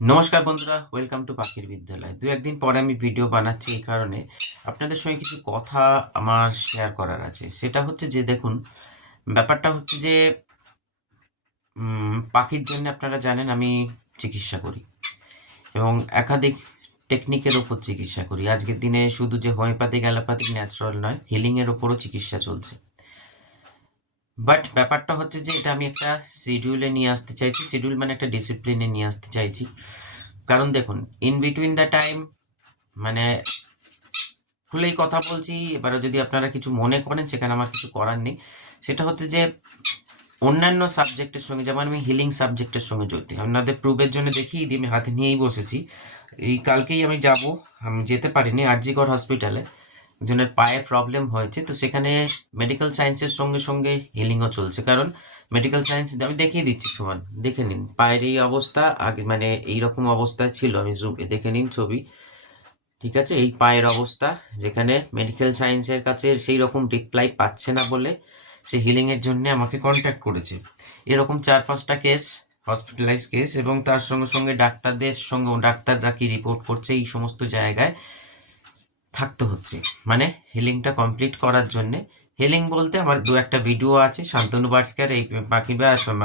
নমস্কার বন্ধুরা welcome to পাখির বিদ্যালয়। দু একদিন পরে আমি ভিডিও বানাচ্ছি এই কারণে আপনাদের সঙ্গে কিছু কথা আমার শেয়ার করার আছে। সেটা হচ্ছে যে, দেখুন, ব্যাপারটা হচ্ছে যে পাখির জন্য আপনারা জানেন আমি চিকিৎসা করি এবং একাধিক টেকনিকের ওপর চিকিৎসা করি। আজকের দিনে শুধু যে হোমিওপ্যাথিক, অ্যালোপ্যাথিক ন্যাচারাল নয় হিলিংয়ের ওপরও চিকিৎসা চলছে। বাট ব্যাপারটা হচ্ছে যে, এটা আমি একটা শিডিউলে নিয়ে আসতে চাইছি। শিডিউল মানে একটা ডিসিপ্লিনে নিয়ে আসতে চাইছি। কারণ দেখুন ইন বিটুইন দ্য টাইম মানে খুলেই কথা বলছি। এবারে যদি আপনারা কিছু মনে করেন, সেখানে আমার কিছু করার নেই। সেটা হচ্ছে যে, অন্যান্য সাবজেক্টের সঙ্গে, যেমন আমি হিলিং সাবজেক্টের সঙ্গে জড়িত আপনাদের প্রুভের জন্য দেখিয়ে দিই আমি হাতে নিয়েই বসেছি। এই কালকেই আমি যাব, আমি যেতে পারিনি, আরজিকর হসপিটালে একজনের পায়ে প্রবলেম হয়েছে, তো সেখানে মেডিকেল সায়েন্সের সঙ্গে সঙ্গে হিলিংও চলছে। কারণ মেডিকেল সায়েন্স আমি দেখিয়ে দিচ্ছি, সমান, দেখে নিন। পায়ের এই অবস্থা, আগে মানে এই রকম অবস্থায় ছিল, আমি জুম দেখে নিন ছবি। ঠিক আছে? এই পায়ের অবস্থা, যেখানে মেডিকেল সায়েন্সের কাছে সেই রকম রিপ্লাই পাচ্ছে না বলে সে হিলিংয়ের জন্য আমাকে কন্ট্যাক্ট করেছে। এরকম চার পাঁচটা কেস হসপিটালাইজ কেস এবং তার সঙ্গে সঙ্গে ডাক্তারদের সঙ্গে, ডাক্তাররা কি রিপোর্ট করছে এই সমস্ত জায়গায় থাকতে হচ্ছে। মানে হিলিংটা কমপ্লিট করার জন্যে। হিলিং বলতে আমার দু একটা ভিডিও আছে, শান্তনু বার্সকার, এই পাখি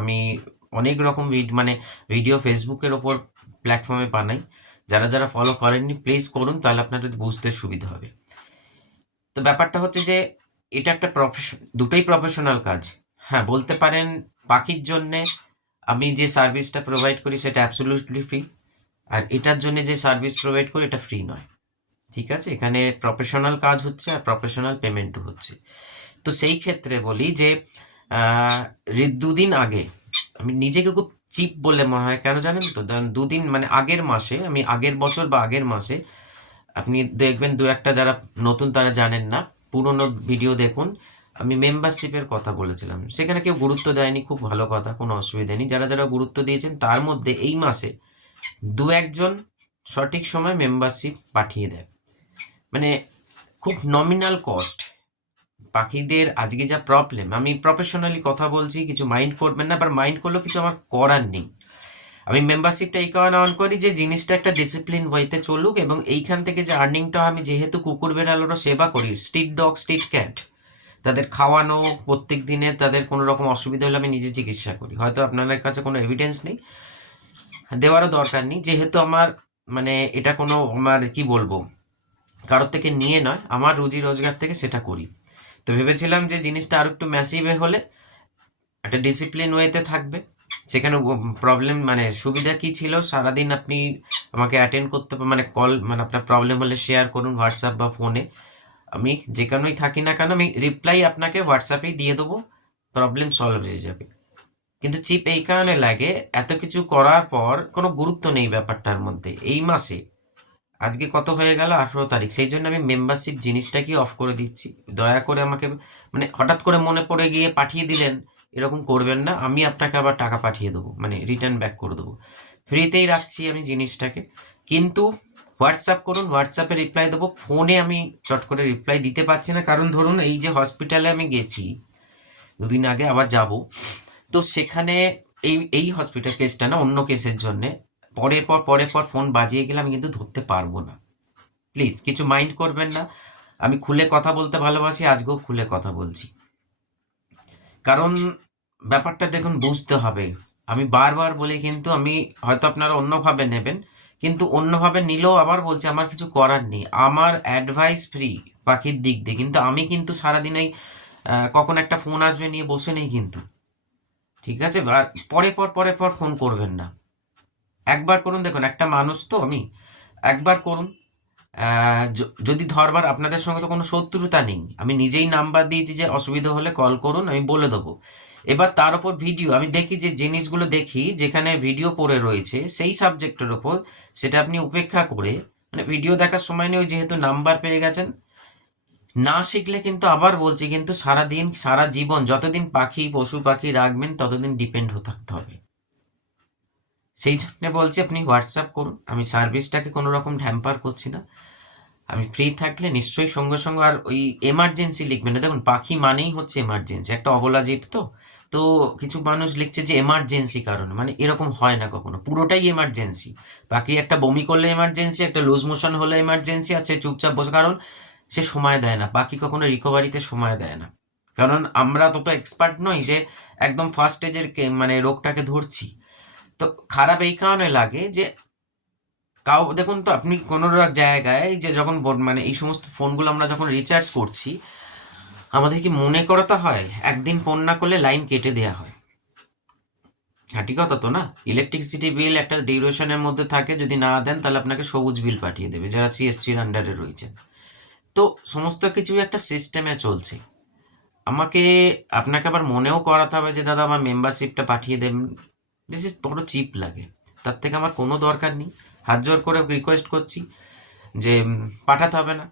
আমি অনেক রকম মানে ভিডিও ফেসবুকের ওপর প্ল্যাটফর্মে বানাই। যারা যারা ফলো করেননি প্লিজ করুন, তাহলে আপনাদের বুঝতে সুবিধা হবে। তো ব্যাপারটা হচ্ছে যে, এটা একটা প্রফেশন দুটোই প্রফেশনাল কাজ। হ্যাঁ বলতে পারেন পাখির জন্যে আমি যে সার্ভিসটা প্রোভাইড করি, সেটা অ্যাবসোলিউটলি ফ্রি আর এটার জন্য যে সার্ভিস প্রোভাইড করি, এটা ফ্রি নয়। ঠিক আছে? এখানে প্রফেশনাল কাজ হচ্ছে আর প্রফেশনাল পেমেন্টও হচ্ছে। তো সেই ক্ষেত্রে বলি যে দুদিন আগে, আমি নিজেকে খুব চিপ বলে মনে হয়, কেন জানেন তো? দুদিন মানে আগের মাসে, আমি আগের বছর বা আগের মাসে, আপনি দেখবেন দু একটা যারা নতুন তারা জানেন না, পুরনো ভিডিও দেখুন, আমি মেম্বারশিপের কথা বলেছিলাম। সেখানে কেউ গুরুত্ব দেয়নি, খুব ভালো কথা, কোনো অসুবিধা নেই। যারা যারা গুরুত্ব দিয়েছেন, তার মধ্যে এই মাসে দু একজন সঠিক সময় মেম্বারশিপ পাঠিয়ে দেয়। মানে খুব নমিনাল কস্ট পাখিদের আজকে যা প্রবলেম আমি প্রফেশনালি কথা বলছি, কিছু মাইন্ড করবেন না আবার মাইন্ড করলেও কিছু আমার করার নেই। আমি মেম্বারশিপটা এই কারণে অন করি যে জিনিসটা একটা ডিসিপ্লিন বইতে চলুক এবং এইখান থেকে যে আর্নিংটা আমি যেহেতু কুকুর বেড়ালোরও সেবা করি স্ট্রিট ডগ স্ট্রিট ক্যাট তাদের খাওয়ানো, প্রত্যেক দিনে তাদের কোনো রকম অসুবিধা হলে আমি নিজে চিকিৎসা করি। হয়তো আপনাদের কাছে কোনো এভিডেন্স নেই, দেওয়ারও দরকার নেই। যেহেতু আমার মানে এটা কোনো আমার, কি বলব কারোর থেকে নিয়ে নয়, আমার রুজি রোজগার থেকে সেটা করি। তো ভেবেছিলাম যে জিনিসটা আরও একটু ম্যাসিভে হলে একটা ডিসিপ্লিন ওয়েতে থাকবে। সেখানে প্রবলেম মানে সুবিধা কি ছিল? সারাদিন আপনি আমাকে অ্যাটেন্ড করতে মানে কল মানে আপনার প্রবলেম হলে শেয়ার করুন হোয়াটসঅ্যাপ বা ফোনে আমি যেখানেই থাকি না কেন, আমি রিপ্লাই আপনাকে হোয়াটসঅ্যাপেই দিয়ে দেবো প্রবলেম সলভ হয়ে যাবে। কিন্তু চিপ এই কারণে লাগে, এত কিছু করার পর কোনো গুরুত্ব নেই ব্যাপারটার মধ্যে। এই মাসে আজকে কত হয়ে গেল? আঠেরো তারিখ। সেই জন্য আমি মেম্বারশিপ জিনিসটাকে অফ করে দিচ্ছি। দয়া করে আমাকে মানে হঠাৎ করে মনে পড়ে গিয়ে পাঠিয়ে দিলেন, এরকম করবেন না। আমি আপনাকে আবার টাকা পাঠিয়ে দেবো মানে রিটার্ন ব্যাক করে দেবো। ফ্রিতেই রাখছি আমি জিনিসটাকে। কিন্তু হোয়াটসঅ্যাপ করুন হোয়াটসঅ্যাপে রিপ্লাই দেবো। ফোনে আমি চট করে রিপ্লাই দিতে পারছি না। কারণ ধরুন, এই যে হসপিটালে আমি গেছি, দুদিন আগে আবার যাব। তো সেখানে এই এই হসপিটাল কেসটা না, অন্য কেসের জন্যে পরের পর পরের পর ফোন বাজিয়ে গেলে আমি কিন্তু ধরতে পারব না। প্লিজ কিছু মাইন্ড করবেন না। আমি খুলে কথা বলতে ভালোবাসি, আজকেও খুলে কথা বলছি। কারণ ব্যাপারটা দেখুন, বুঝতে হবে। আমি বারবার বলি কিন্তু আমি হয়তো আপনারা অন্যভাবে নেবেন, কিন্তু অন্যভাবে নিলেও আবার বলছি, আমার কিছু করার নেই। আমার অ্যাডভাইস ফ্রি পাখির দিক দিয়ে। কিন্তু আমি কিন্তু সারাদিন এই কখন একটা ফোন আসবে নিয়ে বসে নেই কিন্তু। ঠিক আছে? আর পরে পর পরে পর ফোন করবেন না। একবার করুন, দেখুন, একটা মানুষ তো আমি। একবার করুন। যদি ধরবার আপনাদের সঙ্গে তো কোনো শত্রুতা নেই। আমি নিজেই নাম্বার দিয়েছি যে অসুবিধা হলে কল করুন, আমি বলে দেবো। এবার তার উপর ভিডিও, আমি দেখি যে জিনিসগুলো দেখি, যেখানে ভিডিও পড়ে রয়েছে, সেই সাবজেক্টের ওপর সেটা আপনি উপেক্ষা করে মানে ভিডিও দেখার সময় নেই যেহেতু নাম্বার পেয়ে গেছেন, না শিখলে কিন্তু আবার বলছি, কিন্তু সারা দিন সারা জীবন যতদিন পাখি, পশু পাখি রাখবেন, ততদিন ডিপেন্ড থাকতে হবে। সেই জন্য বলছি, আপনি হোয়াটসঅ্যাপ করুন। আমি সার্ভিসটাকে কোনো রকম হ্যাম্পার করছি না। আমি ফ্রি থাকলে নিশ্চয়ই সঙ্গে সঙ্গে আর ওই এমার্জেন্সি লিখবেন না। দেখুন, পাখি মানেই হচ্ছে এমার্জেন্সি। একটা অবলা জীব তো। তো কিছু মানুষ লিখছে যে এমার্জেন্সি কারণে। মানে এরকম হয় না কখনো। পুরোটাই এমার্জেন্সি। বাকি একটা বমি করলে এমার্জেন্সি, একটা লুজ মোশন হলে এমার্জেন্সি, আর সে চুপচাপ বসে। কারণ সে সময় দেয় না। বাকি কখনো রিকভারিতে সময় দেয় না। কারণ আমরা তত এক্সপার্ট নই যে একদম ফার্স্ট স্টেজের মানে রোগটাকে ধরছি। তো খারাপ এই কারণে লাগে যে কাউ, দেখুন তো, আপনি কোনো এক জায়গায় যে যখন মানে এই সমস্ত ফোনগুলো আমরা যখন রিচার্জ করছি, আমাদের কি মনে করাতে হয়, একদিন ফোন না করলে লাইন কেটে দেওয়া হয়? খাঁটি কথা তো না? ইলেকট্রিসিটি বিল একটা ডিউরেশনের মধ্যে থাকে, যদি না দেন তাহলে আপনাকে সবুজ বিল পাঠিয়ে দেবে, যারা সিএসসির আন্ডারে রয়েছে। তো সমস্ত কিছুই একটা সিস্টেমে চলছে। আমাকে, আপনাকে আবার মনেও করাতে হবে যে, দাদা, আমার মেম্বারশিপটা পাঠিয়ে দেবেন ইজ বড় চিপ লাগে। তার থেকে আমার কোনো দরকার নেই। হাত জোর করে রিকোয়েস্ট করছি যে পাঠাতে হবে না।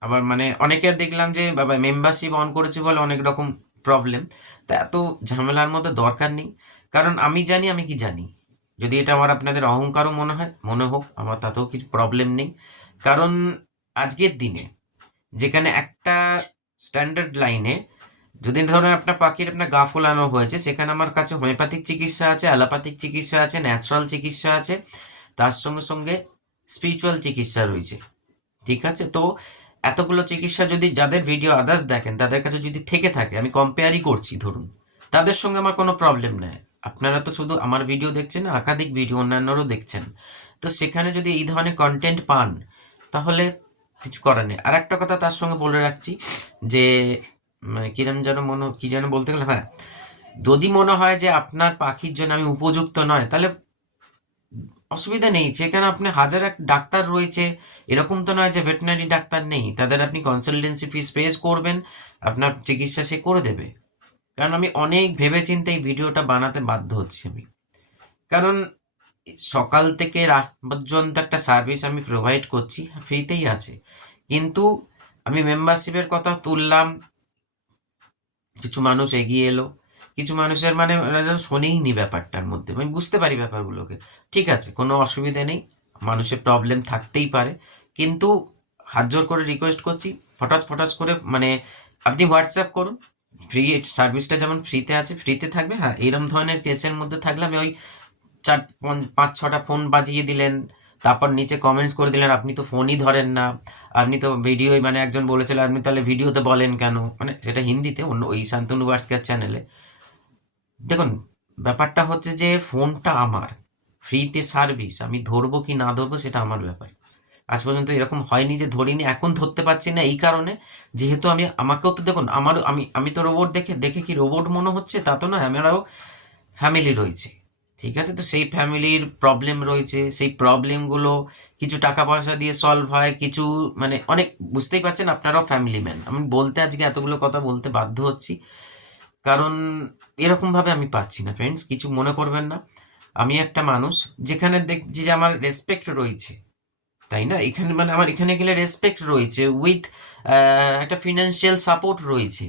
আবার মানে অনেকে দেখলাম যে, বাবা মেম্বারশিপ অন করেছি বলে অনেক রকম প্রবলেম তা এত ঝামেলার মধ্যে দরকার নেই। কারণ আমি জানি, আমি কি জানি? যদি এটা আমার আপনাদের অহংকারও মনে হয়, মনে হোক, আমার তাতেও কিছু প্রবলেম নেই। কারণ আজকের দিনে যেখানে একটা স্ট্যান্ডার্ড লাইনে যদি ধরুন আপনার পাখির আপনার গা ফোলানো হয়েছে। সেখানে আমার কাছে হোমিওপ্যাথিক চিকিৎসা আছে, অ্যালোপ্যাথিক চিকিৎসা আছে, ন্যাচারাল চিকিৎসা আছে, তার সঙ্গে সঙ্গে স্পিরিচুয়াল চিকিৎসা রয়েছে। ঠিক আছে? তো এতগুলো চিকিৎসা যদি যাদের ভিডিও আদার্স দেখেন, তাদের কাছে যদি থেকে থাকে, আমি কম্পেয়ারই করছি, ধরুন। তাদের সঙ্গে আমার কোনো প্রবলেম নেই। আপনারা তো শুধু আমার ভিডিও দেখছেন, একাধিক ভিডিও অন্যান্যরও দেখছেন। তো সেখানে যদি এই ধরনের কন্টেন্ট পান, তাহলে কিছু করার নেই। আর একটা কথা তার সঙ্গে বলে রাখছি যে মানে কিরম যেন মনে কি যেন বলতে গেলে হ্যাঁ। যদি মনে হয় যে আপনার পাখির জন্য আমি উপযুক্ত নয়, তাহলে অসুবিধা নেই। সেখানে আপনি হাজার এক ডাক্তার রয়েছে, এরকম তো নয় যে ভেটেনারি ডাক্তার নেই। তাদের আপনি কনসালটেন্সি ফিস পেস করবেন, আপনার চিকিৎসা সে করে দেবে। কারণ আমি অনেক ভেবেচিন্তে এই ভিডিওটা বানাতে বাধ্য হচ্ছি আমি। কারণ সকাল থেকে রাত পর্যন্ত একটা সার্ভিস আমি প্রোভাইড করছি ফ্রিতেই আছে। কিন্তু আমি মেম্বারশিপের কথা তুললাম কিছু মানুষ এগিয়ে এলো। কিছু মানুষের মানে ওরা যেন শোনেই নি ব্যাপারটার মধ্যে। আমি বুঝতে পারি ব্যাপারগুলোকে। ঠিক আছে, কোনো অসুবিধা নেই। মানুষের প্রবলেম থাকতেই পারে। কিন্তু হাত জোর করে রিকোয়েস্ট করছি, ফটাস ফটাস করে মানে আপনি হোয়াটসঅ্যাপ করুন। ফ্রি সার্ভিসটা যেমন ফ্রিতে আছে ফ্রিতে থাকবে। হ্যাঁ এরম ধরনের কেসের মধ্যে থাকলে আমি ওই চার, পাঁচ ছটা ফোন বাজিয়ে দিলেন। তারপর নিচে কমেন্টস করে দিলেন, আপনি তো ফোনই ধরেন না। আপনি তো ভিডিওই মানে একজন বলেছিলেন আপনি তাহলে ভিডিওতে বলেন কেন? মানে সেটা হিন্দিতে, অন্য ওই শান্তনু বার্সকার চ্যানেলে দেখুন, ব্যাপারটা হচ্ছে যে ফোনটা আমার। ফ্রিতে সার্ভিস আমি ধরবো কি না ধরবো সেটা আমার ব্যাপার। আজ পর্যন্ত এরকম হয়নি যে ধরিনি, এখন ধরতে পারছি না এই কারণে। যেহেতু আমি, আমাকেও তো দেখুন আমার আমি আমি তো রোবট দেখে দেখে কি রোবট মনে হচ্ছে? তা তো নয়, আমরাও ফ্যামিলি রয়েছে। ঠিক আছে? তো সেই ফ্যামিলির প্রবলেম রয়েছে। সেই প্রবলেমগুলো কিছু টাকা পয়সা দিয়ে সলভ হয়, কিছু মানে অনেক, বুঝতেই পারছেন আপনারাও ফ্যামিলি ম্যান আমি বলতে আজকে এতগুলো কথা বলতে বাধ্য হচ্ছি। কারণ এরকমভাবে আমি পাচ্ছি না ফ্রেন্ডস কিছু মনে করবেন না। আমি একটা মানুষ যেখানে দেখছি যে আমার রেসপেক্ট রয়েছে, তাই না? এখানে মানে আমার এখানে গেলে রেসপেক্ট রয়েছে উইথ একটা ফিনান্সিয়াল সাপোর্ট রয়েছে।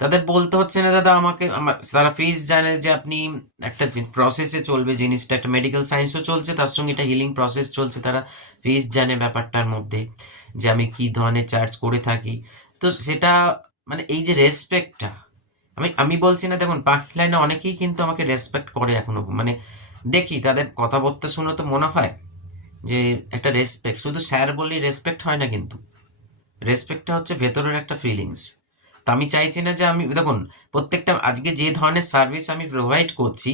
তাদের বলতে হচ্ছে না, দাদা, আমাকে, আমার, তারা ফিস জানে যে আপনি একটা প্রসেসে চলবে জিনিসটা, একটা মেডিকেল সায়েন্সও চলছে, তার সঙ্গে এটা হিলিং প্রসেস চলছে, তারা ফিস জানে ব্যাপারটার মধ্যে যে আমি কি ধরনের চার্জ করে থাকি। তো সেটা মানে এই যে রেসপেক্টটা আমি আমি বলছি না, দেখুন পাখি লাইনে অনেকেই কিন্তু আমাকে রেসপেক্ট করে এখনও মানে দেখি, তাদের কথাবার্তা শুনে তো মনে হয় যে একটা রেসপেক্ট শুধু স্যার বললেই রেসপেক্ট হয় না কিন্তু রেসপেক্টটা হচ্ছে ভেতরের একটা ফিলিংস তো আমি চাইছি না যে আমি, দেখুন, প্রত্যেকটা, আজকে যে ধরনের সার্ভিস আমি প্রোভাইড করছি,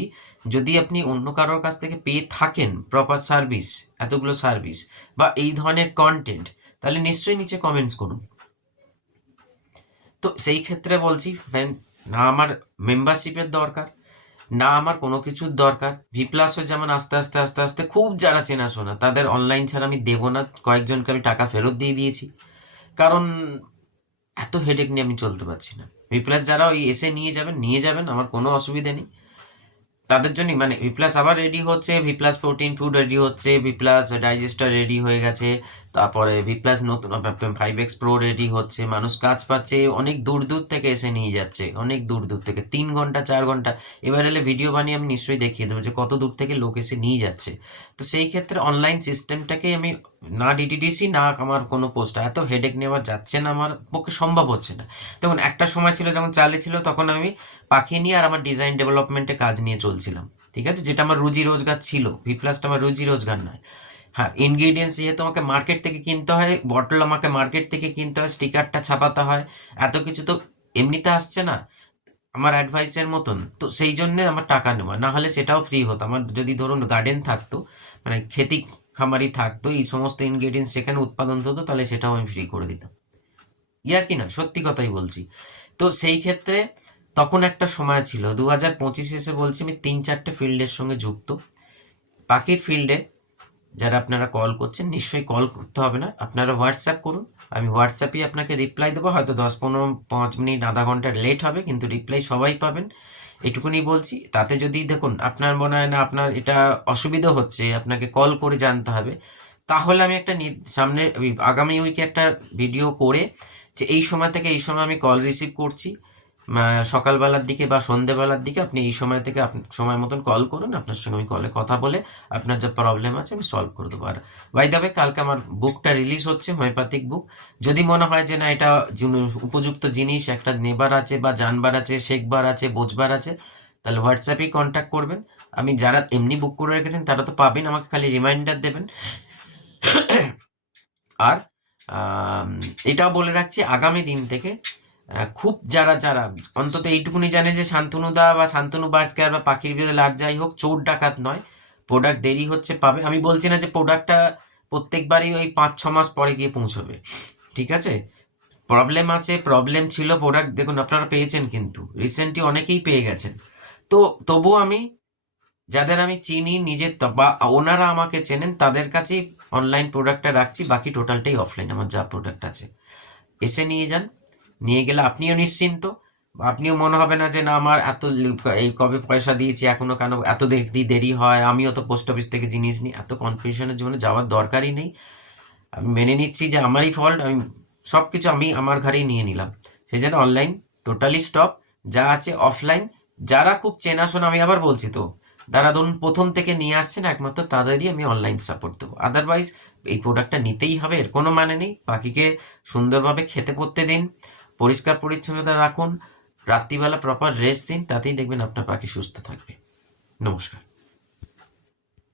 যদি আপনি অন্য কারোর কাছ থেকে পেয়ে থাকেন প্রপার সার্ভিস এতগুলো সার্ভিস বা এই ধরনের কন্টেন্ট তাহলে নিশ্চয়ই নিচে কমেন্টস করুন। তো সেই ক্ষেত্রে বলছি না আমার মেম্বারশিপের দরকার, না আমার কোনো কিছুর দরকার। ভি প্লাসও যেমন আস্তে আস্তে আস্তে আস্তে খুব যারা চেনাশোনা তাদের অনলাইন ছাড়া আমি দেবো না, কয়েকজনকে আমি টাকা ফেরত দিয়ে দিয়েছি। কারণ এত হেডেক নিয়ে আমি চলতে পারছি না। ভি প্লাস যারা ওই এসে নিয়ে যাবেন নিয়ে যাবেন, আমার কোনো অসুবিধা নেই। তাদের জন্যই মানে ভি প্লাস আবার রেডি হচ্ছে V plus protein food ready হচ্ছে ভি প্লাস ডাইজেস্টার রেডি হয়ে গেছে তারপরে ভি প্লাস নতুন ফাইভ এক্স প্রো রেডি হচ্ছে, মানুষ কাজ পাচ্ছে, অনেক দূর দূর থেকে এসে নিয়ে যাচ্ছে, অনেক দূর দূর থেকে, তিন ঘণ্টা, চার ঘণ্টা। এবার এলে ভিডিও বানিয়ে আমি নিশ্চয়ই দেখিয়ে দেবো যে কত দূর থেকে লোক এসে নিয়ে যাচ্ছে। তো সেই ক্ষেত্রে অনলাইন সিস্টেমটাকে আমি না ডিটিডিসি না আমার কোনো পোস্ট এত হেডেক নেওয়া যাচ্ছে না আমার পক্ষে সম্ভব হচ্ছে না। দেখুন, একটা সময় ছিল যখন চালে ছিল, তখন আমি পাখি নিয়ে আর আমার ডিজাইন ডেভেলপমেন্টে কাজ নিয়ে চলছিলাম, ঠিক আছে? যেটা আমার রুজি রোজগার ছিল ভি প্লাসটা আমার রুজি রোজগার নয়। হ্যাঁ ইনগ্রিডিয়েন্টস যেহেতু আমাকে মার্কেট থেকে কিনতে হয় বটল আমাকে মার্কেট থেকে কিনতে হয় স্টিকারটা ছাপাতে হয়, এত কিছু তো এমনিতে আসছে না। আমার অ্যাডভাইসের মতন, তো সেই জন্যে আমার টাকা নেওয়া না হলে সেটাও ফ্রি হতো। আমার যদি ধরুন গার্ডেন থাকতো মানে খেতি খামারি থাকতো, এই সমস্ত ইনগ্রিডিয়েন্টস সেখানে উৎপাদন হতো, তাহলে সেটাও আমি ফ্রি করে দিতাম। ইয়ার কি না, সত্যি কথাই বলছি। তো সেই ক্ষেত্রে তখন একটা সময় ছিল, দু হাজার পঁচিশে এসে বলছি আমি তিন চারটে ফিল্ডের সঙ্গে যুক্ত। পাখির ফিল্ডে যারা আপনারা কল করছেন, নিশ্চয়ই কল করতে হবে না। আপনারা হোয়াটসঅ্যাপ করুন। আমি হোয়াটসঅ্যাপেই আপনাকে রিপ্লাই দেবো। হয়তো দশ, পনেরো, পাঁচ মিনিট, আধা ঘণ্টা লেট হবে, কিন্তু রিপ্লাই সবাই পাবেন। এটুকুনি বলছি, তাতে যদি দেখুন, আপনার মনে হয় না, আপনার এটা অসুবিধা হচ্ছে, আপনাকে কল করে জানতে হবে, তাহলে আমি একটা সামনে আগামী উইকে একটা ভিডিও করে যে এই সময় থেকে এই সময় আমি কল রিসিভ করছি। সকালবেলার দিকে বা সন্ধেবেলার দিকে আপনি এই সময় থেকে সময় মতন কল করুন। আপনার সঙ্গে আমি কলে কথা বলে আপনার যা প্রবলেম আছে আমি সলভ করে দেবো। আর বাই দ্য কালকে আমার বুকটা রিলিজ হচ্ছে হোমিওপ্যাথিক বুক যদি মনে হয় যে না, এটা উপযুক্ত জিনিস, একটা নেবার আছে বা জানবার আছে, শেখবার আছে, বোঝবার আছে, তাহলে হোয়াটসঅ্যাপেই কন্ট্যাক্ট করবেন। আমি যারা এমনি বুক করে রেখেছেন, তারা তো পাবেন, আমাকে খালি রিমাইন্ডার দেবেন। আর এটাও বলে রাখছি, আগামী দিন থেকে খুব যারা যারা, অন্তত এইটুকুনি জানে যে শান্তনুদা বা শান্তনু বার্সকেয়ার বা পাখির বিরল আর যাই হোক, চোর ডাকাত নয়। প্রোডাক্ট দেরি হচ্ছে, পাবে। আমি বলছি না যে প্রোডাক্টটা প্রত্যেকবারই ওই পাঁচ, ছ মাস পরে গিয়ে পৌঁছবে। ঠিক আছে? প্রবলেম আছে প্রবলেম ছিল প্রোডাক্ট দেখুন, আপনারা পেয়েছেন কিন্তু। রিসেন্টলি অনেকেই পেয়ে গেছেন। তো তবুও আমি, যাদের আমি চিনি, নিজের বা ওনারা আমাকে চেনেন, তাদের কাছেই অনলাইন প্রোডাক্টটা রাখছি। বাকি টোটালটাই অফলাইন আমার যা প্রোডাক্ট আছে। এসে নিয়ে যান। নিয়ে গেলে আপনিও নিশ্চিন্ত? আপনিও মনে হবে না যে, না, আমার এত এই কবে পয়সা দিয়েছি, এখনও কেন এত দেখতে দেরি হয়? আমিও তো পোস্ট অফিস থেকে জিনিস নিই। এত কনফিউশনের জন্য যাওয়ার দরকারই নেই। আমি মেনে নিচ্ছি যে, আমারই ফল্ট আমি সব কিছু আমি আমার ঘরেই নিয়ে নিলাম। সেই জন্য অনলাইন টোটালি স্টপ যা আছে অফলাইন যারা খুব চেনাশোনা, আমি আবার বলছি তো যারা ধরুন প্রথম থেকে নিয়ে আসছেন একমাত্র, তাদেরই আমি অনলাইন সাপোর্ট দেবো। আদারওয়াইজ এই প্রোডাক্টটা নিতেই হবে, এর কোনো মানে নেই। পাখিকে সুন্দরভাবে খেতে পড়তে দিন। পরিষ্কার পরিচ্ছন্নতা রাখুন। রাত্রিবেলা প্রপার রেস্ট দিন তাতেই দেখবেন আপনার পাখি সুস্থ থাকবে। নমস্কার।